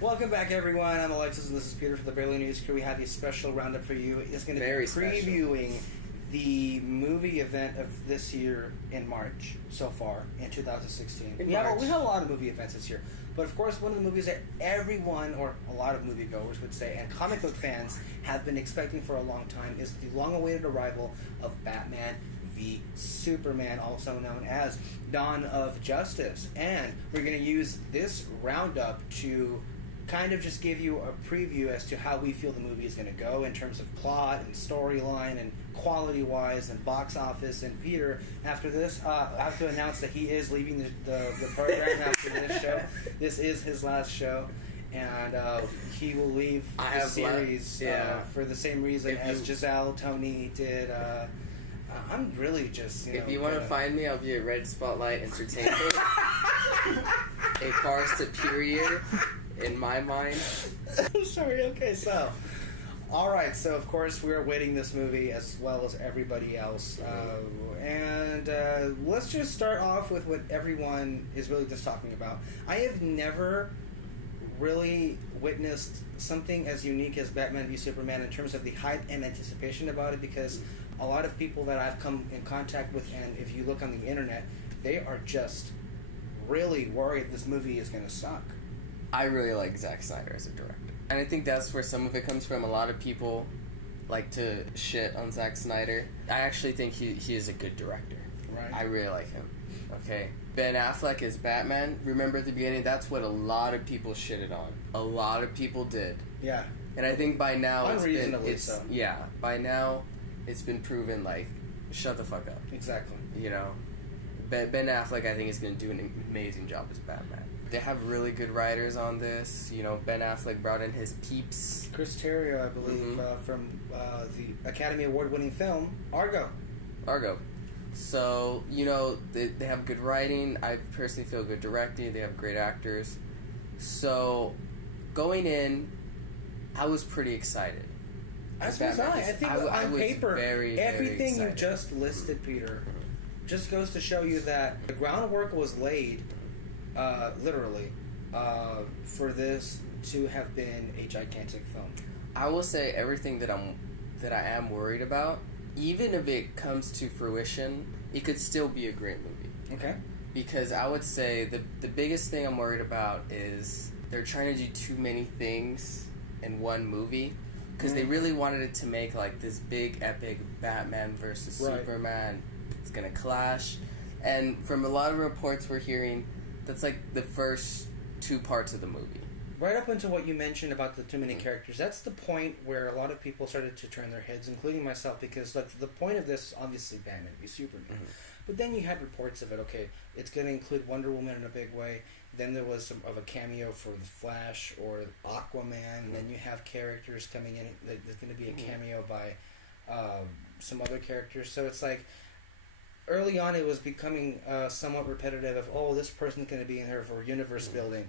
Welcome back, everyone. I'm Alexis, and this is Peter from the Barely News Crew. We have a special roundup for you. It's going to be previewing the movie event of this year in March, so far, in 2016. We have a lot of movie events this year. But, of course, one of the movies that everyone, or a lot of moviegoers would say, and comic book fans have been expecting for a long time, is the long-awaited arrival of Batman v Superman, also known as Dawn of Justice. And we're going to use this roundup to kind of just give you a preview as to how we feel the movie is going to go in terms of plot and storyline and quality-wise and box office. And Peter, after this, I have to announce that he is leaving the program after this show. This is his last show, and he will leave the series for the same reason as Giselle, Tony did. I'm really just, if you want to find me, I'll be at Red Spotlight Entertainment. A far superior in my mind. Sorry, okay, so. Alright, so of course we're awaiting this movie as well as everybody else. And let's just start off with what everyone is really just talking about. I have never really witnessed something as unique as Batman v Superman in terms of the hype and anticipation about it, because a lot of people that I've come in contact with, and if you look on the internet, they are just really worried this movie is going to suck. I really like Zack Snyder as a director. And I think that's where some of it comes from. A lot of people like to shit on Zack Snyder. I actually think he is a good director. Right. I really like him. Okay. Ben Affleck as Batman, remember at the beginning, that's what a lot of people shitted on. A lot of people did. Yeah. And I think by now so. Yeah. By now it's been proven, like, shut the fuck up. Exactly. You know? Ben Affleck, I think, is going to do an amazing job as Batman. They have really good writers on this. You know, Ben Affleck brought in his peeps. Chris Terrio, I believe, from the Academy Award-winning film Argo. So, you know, they have good writing. I personally feel good directing. They have great actors. So, going in, I was pretty excited. As was I. I think on paper, everything you just listed, Peter, just goes to show you that the groundwork was laid, literally, for this to have been a gigantic film. I will say everything that I am worried about, even if it comes to fruition, it could still be a great movie. Okay. Because I would say the biggest thing I'm worried about is they're trying to do too many things in one movie. Because they really wanted it to make, like, this big, epic Batman versus Superman. It's going to clash. And from a lot of reports we're hearing, that's, like, the first 2 parts of the movie. Right up into what you mentioned about the too many characters, that's the point where a lot of people started to turn their heads, including myself, because, like, the point of this is obviously Batman v Superman. But then you had reports of it, okay, it's going to include Wonder Woman in a big way. Then there was some of a cameo for The Flash or Aquaman. And then you have characters coming in. There's going to be a cameo by some other characters. So it's like, early on it was becoming somewhat repetitive of, oh, this person's going to be in here for universe building.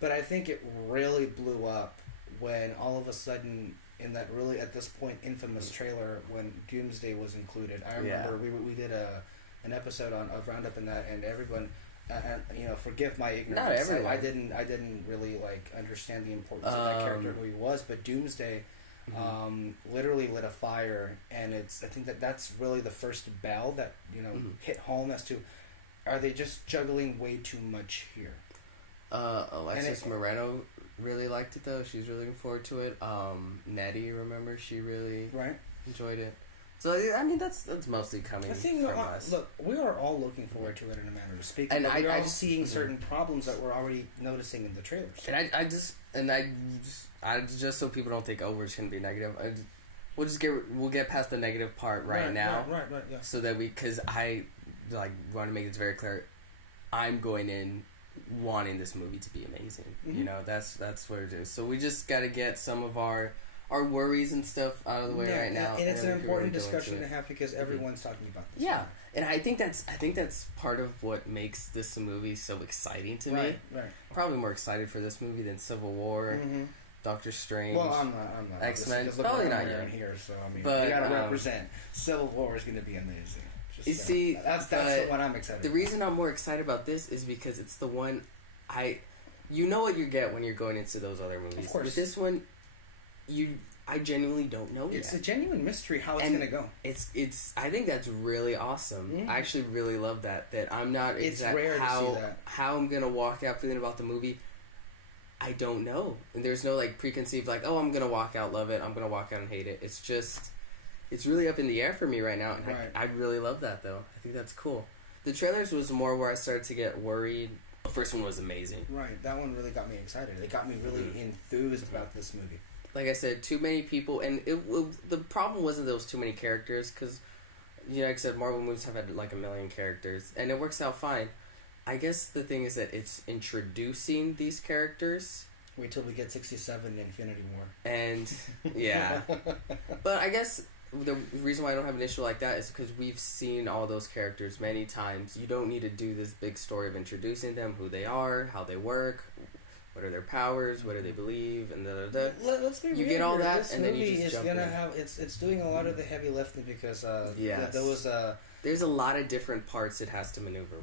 But I think it really blew up when all of a sudden, in that really, at this point, infamous trailer when Doomsday was included. I remember we did an episode of Roundup in that, and everyone... you know, forgive my ignorance. Not everyone. I didn't really like understand the importance of that character, who he was. But Doomsday, literally lit a fire, and I think that's really the first bell that hit home as to, are they just juggling way too much here? Alexis Moreno really liked it though. She's really looking forward to it. Nettie, remember, she really enjoyed it. So, I mean, that's mostly coming from us. Look, we are all looking forward to it in a manner of speaking. And we're all seeing certain problems that we're already noticing in the trailers. And I just so people don't think, oh, we're just going to be negative. We'll get past the negative part right now. Right, yeah. So that because I, want to make this very clear, I'm going in wanting this movie to be amazing. You know, that's what it is. So we just got to get some of our worries and stuff out of the way right now. And it's an important discussion to have because everyone's talking about this. Yeah, and I think that's part of what makes this movie so exciting to me. Right. Probably more excited for this movie than Civil War, Doctor Strange. Well, I'm not. X-Men. Probably not in here, so I mean, we gotta represent. Civil War is going to be amazing. You see, that's the one I'm excited. The reason I'm more excited about this is because it's the one you know what you get when you're going into those other movies. Of course. With this one, I genuinely don't know It's yet. a genuine mystery how it's going to go. It's. I think that's really awesome. Mm-hmm. I actually really love that I'm not exactly how I'm gonna walk out feeling about the movie. I don't know. And there's no like preconceived like, oh, I'm gonna walk out love it, I'm gonna walk out and hate it. It's just, it's really up in the air for me right now, and right. I really love that though. I think that's cool. The trailers was more where I started to get worried. The first one was amazing. Right, that one really got me excited. It got me really enthused about this movie. Like I said, too many people, and the problem wasn't those too many characters, because, like I said, Marvel movies have had like a million characters, and it works out fine. I guess the thing is that it's introducing these characters. Wait till we get 67 Infinity War. And, yeah. But I guess the reason why I don't have an issue like that is because we've seen all those characters many times. You don't need to do this big story of introducing them, who they are, how they work, what are their powers, what do they believe, and da. Let's be real. You get all that, this and then you just jump in. It's doing a lot of the heavy lifting because there's a lot of different parts it has to maneuver.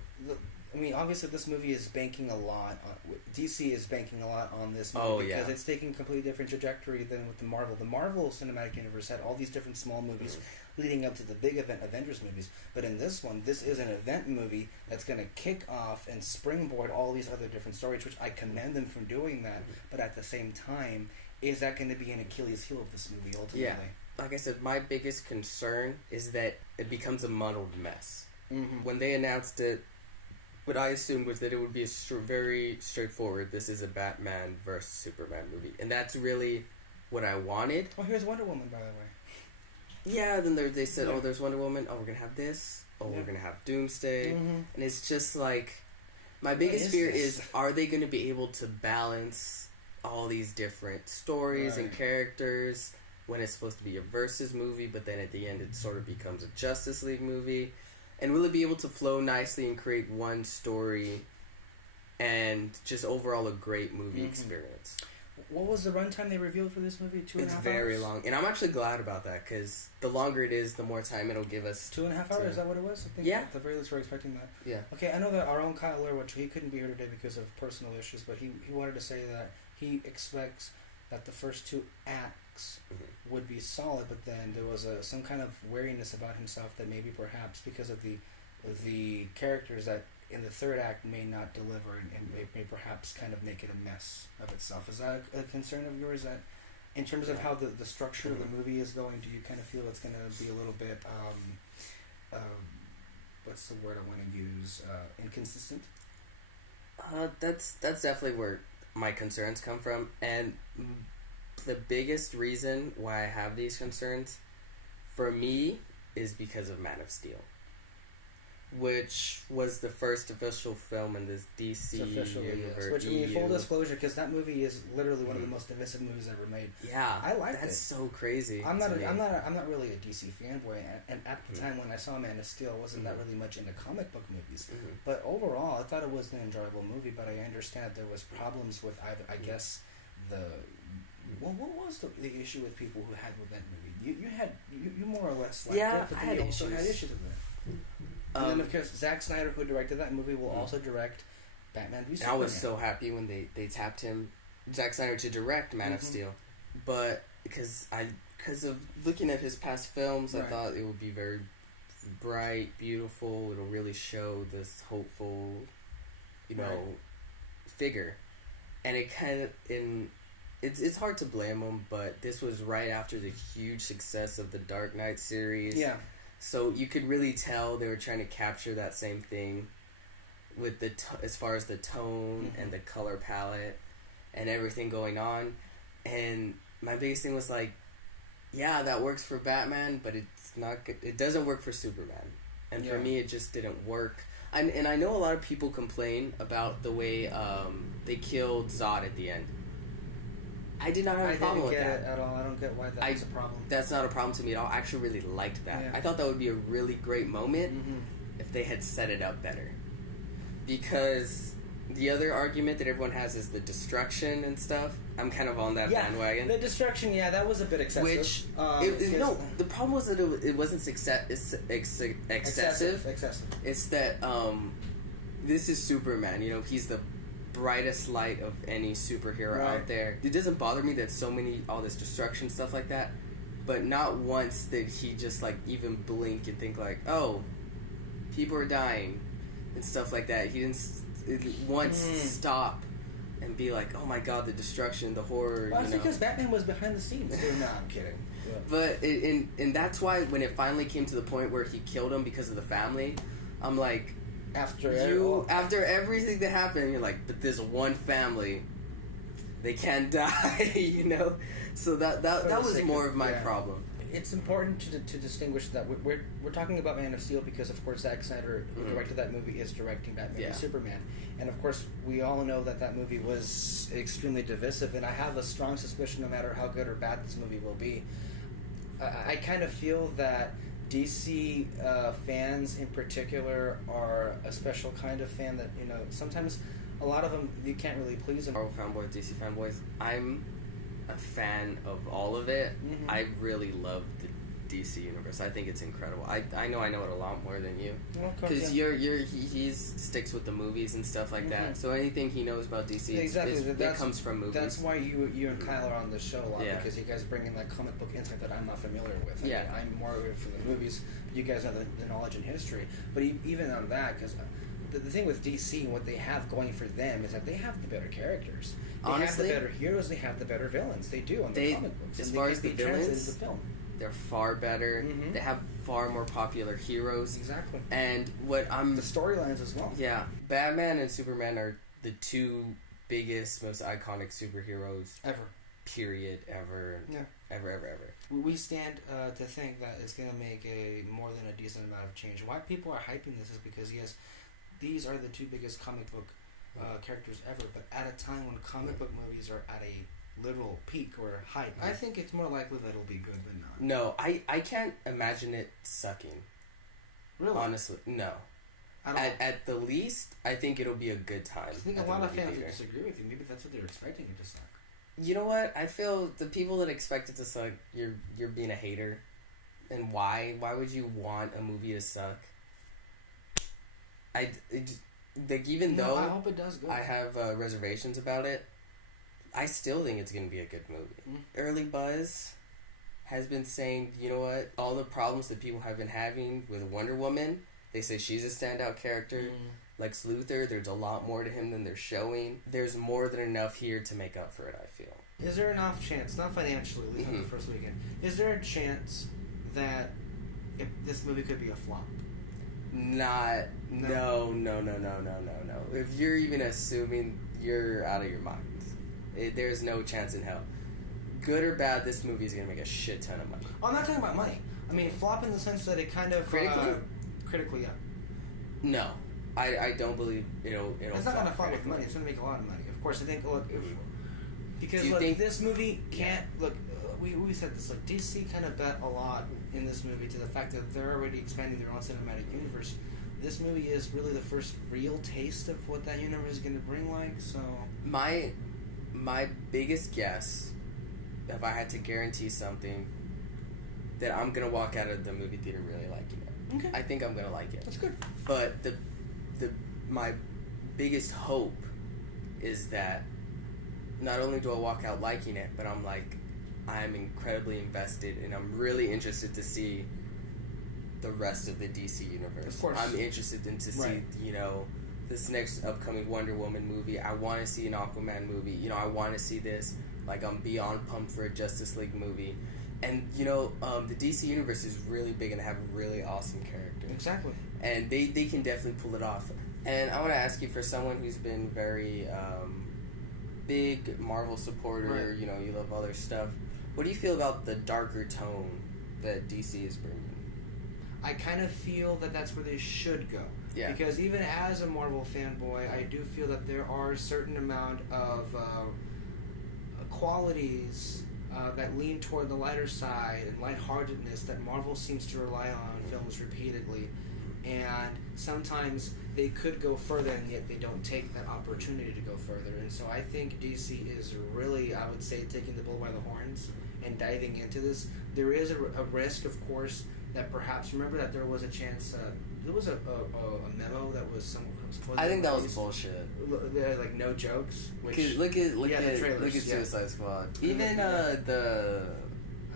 I mean, obviously, this movie is banking a lot on... DC is banking a lot on this movie because it's taking a completely different trajectory than with the Marvel. The Marvel Cinematic Universe had all these different small movies leading up to the big event Avengers movies. But in this one, this is an event movie that's going to kick off and springboard all these other different stories, which I commend them for doing that. But at the same time, is that going to be an Achilles heel of this movie ultimately? Yeah. Like I said, my biggest concern is that it becomes a muddled mess. Mm-hmm. When they announced it, what I assumed was that it would be very straightforward. This is a Batman versus Superman movie, and that's really what I wanted. Oh, here's Wonder Woman, by the way. Yeah. Then they said, "Oh, there's Wonder Woman. Oh, we're gonna have this. Oh, we're gonna have Doomsday," and it's just like my biggest fear is: are they gonna be able to balance all these different stories and characters when it's supposed to be a versus movie, but then at the end it sort of becomes a Justice League movie? And will it be able to flow nicely and create one story and just overall a great movie experience? What was the runtime they revealed for this movie? 2.5 hours? It's very long. And I'm actually glad about that because the longer it is, the more time it'll give us. 2.5 hours? Is that what it was? I think at the very least we're expecting that. Yeah. Okay, I know that our own Kyle Lira, which he couldn't be here today because of personal issues, but he wanted to say that he expects that the first two acts would be solid, but then there was some kind of wariness about himself that maybe perhaps because of the characters that in the third act may not deliver and may perhaps kind of make it a mess of itself. Is that a concern of yours, that in terms of how the structure of the movie is going, do you kind of feel it's going to be a little bit what's the word I want to use, inconsistent? That's definitely where my concerns come from, and the biggest reason why I have these concerns, for me, is because of Man of Steel, which was the first official film in this DC universe. Which, I mean, full disclosure, because that movie is literally one of the most divisive movies ever made. Yeah, I like it. That's so crazy. I'm not really a DC fanboy, and at the time when I saw Man of Steel, I wasn't that really much into comic book movies. But overall, I thought it was an enjoyable movie. But I understand there was problems with either, I guess, what was the issue with people who had with that movie? You more or less liked it, but then you also had issues with it. And then, of course, Zack Snyder, who directed that movie, will also direct Batman v Superman. I was so happy when they tapped him, Zack Snyder, to direct Man of Steel. But because of looking at his past films, I thought it would be very bright, beautiful. It'll really show this hopeful, figure. And it kind of, it's hard to blame him, but this was right after the huge success of the Dark Knight series. Yeah. So you could really tell they were trying to capture that same thing with as far as the tone and the color palette and everything going on. And my biggest thing was like, yeah, that works for Batman, but it's not good. It doesn't work for Superman. And for me, it just didn't work. And I know a lot of people complain about the way they killed Zod at the end. I did not have a problem with that. I didn't get it at all. I don't get why that's a problem. That's not a problem to me at all. I actually really liked that. I thought that would be a really great moment if they had set it up better. Because The other argument that everyone has is the destruction and stuff. I'm kind of on that bandwagon. The destruction, that was a bit excessive. Which, the problem was that it wasn't excessive. Excessive. It's that, this is Superman, he's the brightest light of any superhero out there. It doesn't bother me that all this destruction, stuff like that, but not once did he just, even blink and think, oh, people are dying and stuff like that. He didn't once stop and be like, oh my god, the destruction, the horror. Well, that's because Batman was behind the scenes. No, I'm kidding. Yeah. But and that's why when it finally came to the point where he killed him because of the family, I'm like, after everything that happened, you're like, but this one family, they can't die, So that was more of my problem. It's important to distinguish that we're talking about Man of Steel because, of course, Zack Snyder, who directed that movie, is directing Batman and Superman. And, of course, we all know that movie was extremely divisive, and I have a strong suspicion no matter how good or bad this movie will be. I kind of feel that DC fans in particular are a special kind of fan that, sometimes a lot of them, you can't really please them. Marvel fanboys, DC fanboys, I'm a fan of all of it. Mm-hmm. I really love the DC universe. I think it's incredible. I know it a lot more than you, because he sticks with the movies and stuff like that. So anything he knows about DC, that comes from movies. That's why you and Kyle are on the show a lot, because you guys bring in that comic book insight that I'm not familiar with. I'm more of it from the movies, but you guys have the knowledge and history. But even on that, because the thing with DC, what they have going for them is that they have the better characters. They Honestly, have the better heroes. They have the better villains. They do on the comic books. As far as the villains, the film. They're far better. Mm-hmm. They have far more popular heroes. Exactly. And the storylines as well. Yeah, Batman and Superman are the two biggest, most iconic superheroes ever. Period. Ever. Yeah. Ever. We stand to think that it's going to make more than a decent amount of change. Why people are hyping this is because these are the two biggest comic book characters ever, but at a time when comic book movies are at a literal peak or height, I think it's more likely that it'll be good than not. No, I can't imagine it sucking. Really? Honestly, no. At the least, I think it'll be a good time. I think a lot of fans would disagree with you. Maybe that's what they're expecting it to suck. You know what? I feel the people that expect it to suck, you're being a hater. And why? Why would you want a movie to suck? Even though I hope it does good. I have reservations about it, I still think it's going to be a good movie. Early buzz has been saying, you know what, all the problems that people have been having with Wonder Woman, they say she's a standout character. Lex Luthor, there's a lot more to him than they're showing. There's more than enough here to make up for it, I feel. Is there enough chance, not financially, at least not the first weekend, is there a chance that this movie could be a flop? No. If you're even assuming, you're out of your mind. There's no chance in hell. Good or bad, this movie is going to make a shit ton of money. I'm not talking about money. I mean, flop in the sense that it kind of... Critically, yeah. No. I don't believe it'll it's not going to flop with money. It's going to make a lot of money. Of course, I think, this movie can't... We said this, DC kind of bet a lot in this movie to the fact that they're already expanding their own cinematic universe. This movie is really the first real taste of what that universe is going to bring, so... My biggest guess, if I had to guarantee something, that I'm going to walk out of the movie theater really liking it. Okay. I think I'm going to like it. That's good. But my biggest hope is that not only do I walk out liking it, but I'm incredibly invested and I'm really interested to see the rest of the DC universe. Of course. I'm interested to see, this next upcoming Wonder Woman movie. I want to see an Aquaman movie. I want to see this. I'm beyond pumped for a Justice League movie. And, the DC universe is really big and have really awesome characters. Exactly. And they can definitely pull it off. And I want to ask you, for someone who's been very big Marvel supporter, right. You love all their stuff, what do you feel about the darker tone that DC is bringing? I kind of feel that that's where they should go. Yeah. Because even as a Marvel fanboy, I do feel that there are a certain amount of qualities that lean toward the lighter side and lightheartedness that Marvel seems to rely on in films repeatedly. and sometimes they could go further, and yet they don't take that opportunity to go further. And so I think DC is really, I would say, taking the bull by the horns and diving into this. There is a risk, of course, that perhaps, remember that there was a chance, there was a memo that was I think that was bullshit. Like no jokes. Which, look at Suicide Squad. Even the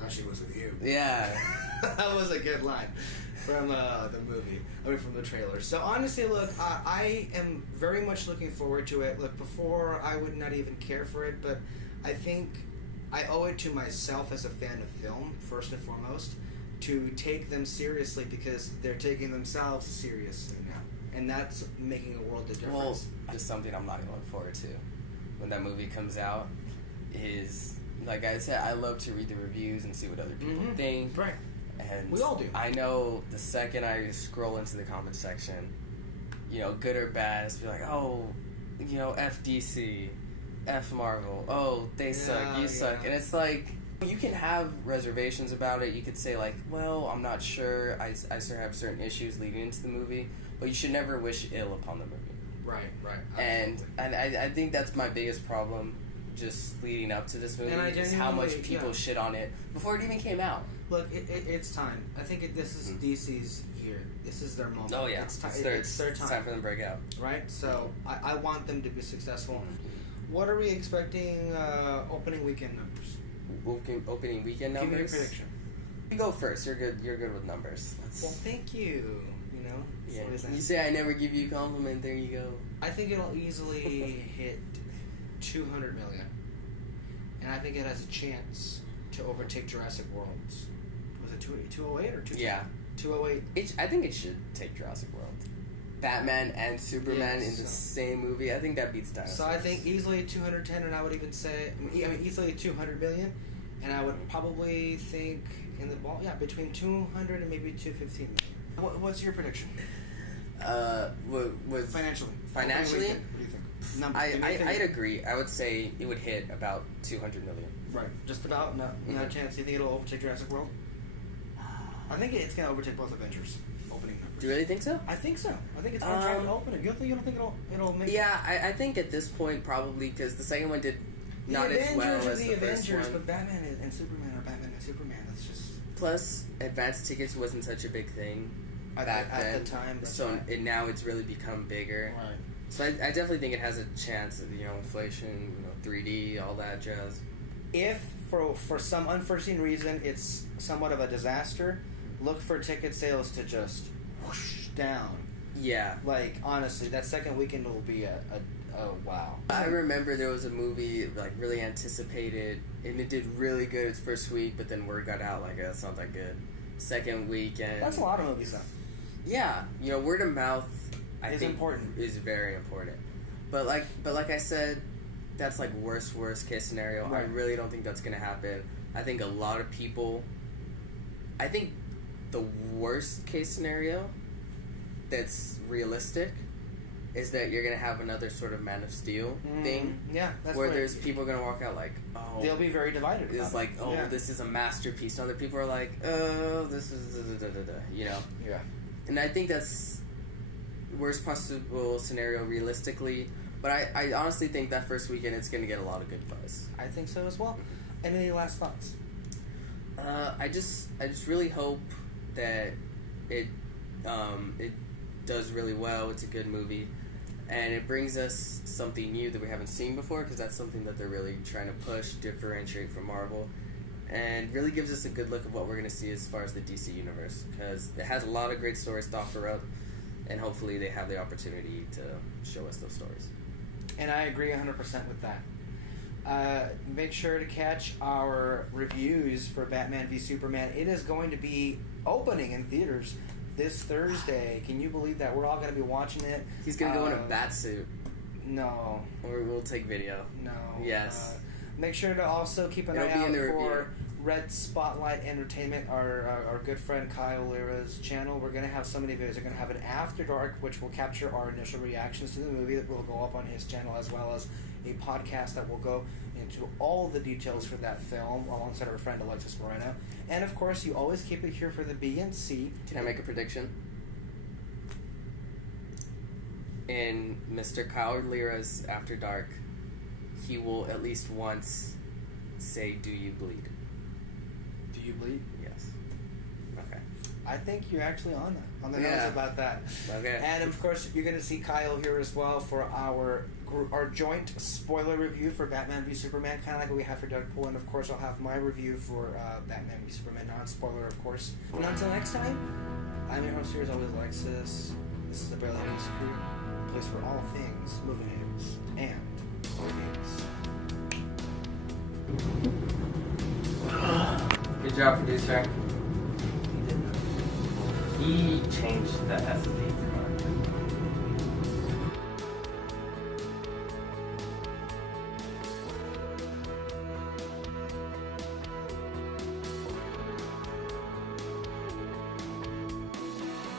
How She Was With You. Yeah. That was a good line from the movie. I mean, from the trailer. So honestly, look, I am very much looking forward to it. Look, before I would not even care for it, but I think I owe it to myself as a fan of film, first and foremost, to take them seriously, because they're taking themselves seriously now. And that's making a world of difference. Well, just something I'm not going to look forward to when that movie comes out is, like I said, I love to read the reviews and see what other people think. Right. And we all do. I know the second I scroll into the comment section, you know, good or bad, it's be like, oh, you know, F DC, F Marvel, oh, they suck, you suck. And it's like, you can have reservations about it. You could say, like, well, I'm not sure. I still have certain issues leading into the movie. But you should never wish ill upon the movie. Right. And I think that's my biggest problem just leading up to this movie, is how much people shit on it before it even came out. Look, it's time. I think this is DC's year. This is their moment. Oh, yeah. It's their time. It's time for them to break out. Right? So I want them to be successful. What are we expecting opening weekend numbers? Opening weekend numbers? Give me a prediction. You go first. You're good with numbers. Well, thank you. You know? Yeah. You say I never give you a compliment. There you go. I think it'll easily hit 200 million. And I think it has a chance to overtake Jurassic World. Was it 208 or 210? Yeah. 208. I think it should take Jurassic World. Batman and Superman in the same movie. I think that beats dinosaurs. So I think easily 210, and I would even say, easily 200 million. And I would probably think in the ball, between 200 and maybe 215 million. What's your prediction? With financially. Financially? What do you think? I'd agree. I would say it would hit about 200 million. Right. Just about? No chance. Do you think it'll overtake Jurassic World? I think it's going to overtake both Avengers opening numbers. Do you really think so? I think so. I think it's on track to open it. You don't think it'll make it? Yeah, I think at this point probably, because the second one did not as well as the first one. But Batman and Superman are Batman and Superman. That's just... Plus, advanced tickets wasn't such a big thing back then. At the time. So now it's really become bigger. Right. So I definitely think it has a chance of, inflation, 3D, all that jazz. If for some unforeseen reason it's somewhat of a disaster, look for ticket sales to just whoosh down. Yeah. Like, honestly, that second weekend will be a wow. I remember there was a movie, like, really anticipated, and it did really good its first week, but then word got out, like, that's not that good. Second weekend. That's a lot of movies, though. Yeah. Word of mouth, I think, important. Is very important. But like I said, that's, like, worst case scenario. Right. I really don't think that's going to happen. I think a lot of people... I think the worst case scenario that's realistic is that you're going to have another sort of Man of Steel thing. Yeah, that's where there's people going to walk out like, oh... They'll be very divided. It's like, this is a masterpiece. And other people are like, this is... Yeah. And I think that's worst possible scenario realistically. But I honestly think that first weekend it's going to get a lot of good buzz. I think so as well. Any last thoughts? I just really hope that it does really well. It's a good movie, and it brings us something new that we haven't seen before, because that's something that they're really trying to push, differentiate from Marvel, and really gives us a good look of what we're going to see as far as the DC universe, because it has a lot of great stories to offer up, and hopefully they have the opportunity to show us those stories. And I agree 100% with that. Make sure to catch our reviews for Batman v Superman. It is going to be opening in theaters this Thursday. Can you believe that? We're all going to be watching it. He's going to go in a bat suit. No. Or we'll take video. No. Yes. Make sure to also keep an eye out for Red Spotlight Entertainment, our good friend Kyle Lira's channel. We're going to have so many videos. They're going to have an After Dark, which will capture our initial reactions to the movie, that will go up on his channel, as well as a podcast that will go into all the details for that film alongside our friend Alexis Moreno. And of course, you always keep it here for the BNC. Can I make a prediction? in Mr. Kyle Lira's After Dark, he will at least once say, "Do you bleed?" Do you bleed? Yes. Okay. I think you're actually on the nose about that. Okay. And of course, you're going to see Kyle here as well for our joint spoiler review for Batman v Superman, kind of like what we have for Deadpool. And of course, I'll have my review for Batman v Superman, non-spoiler, of course. And until next time, I'm your host here as always, Alexis. This is the Barely News Crew, a place for all things movie news and reviews. Good job, producer. He changed the SD.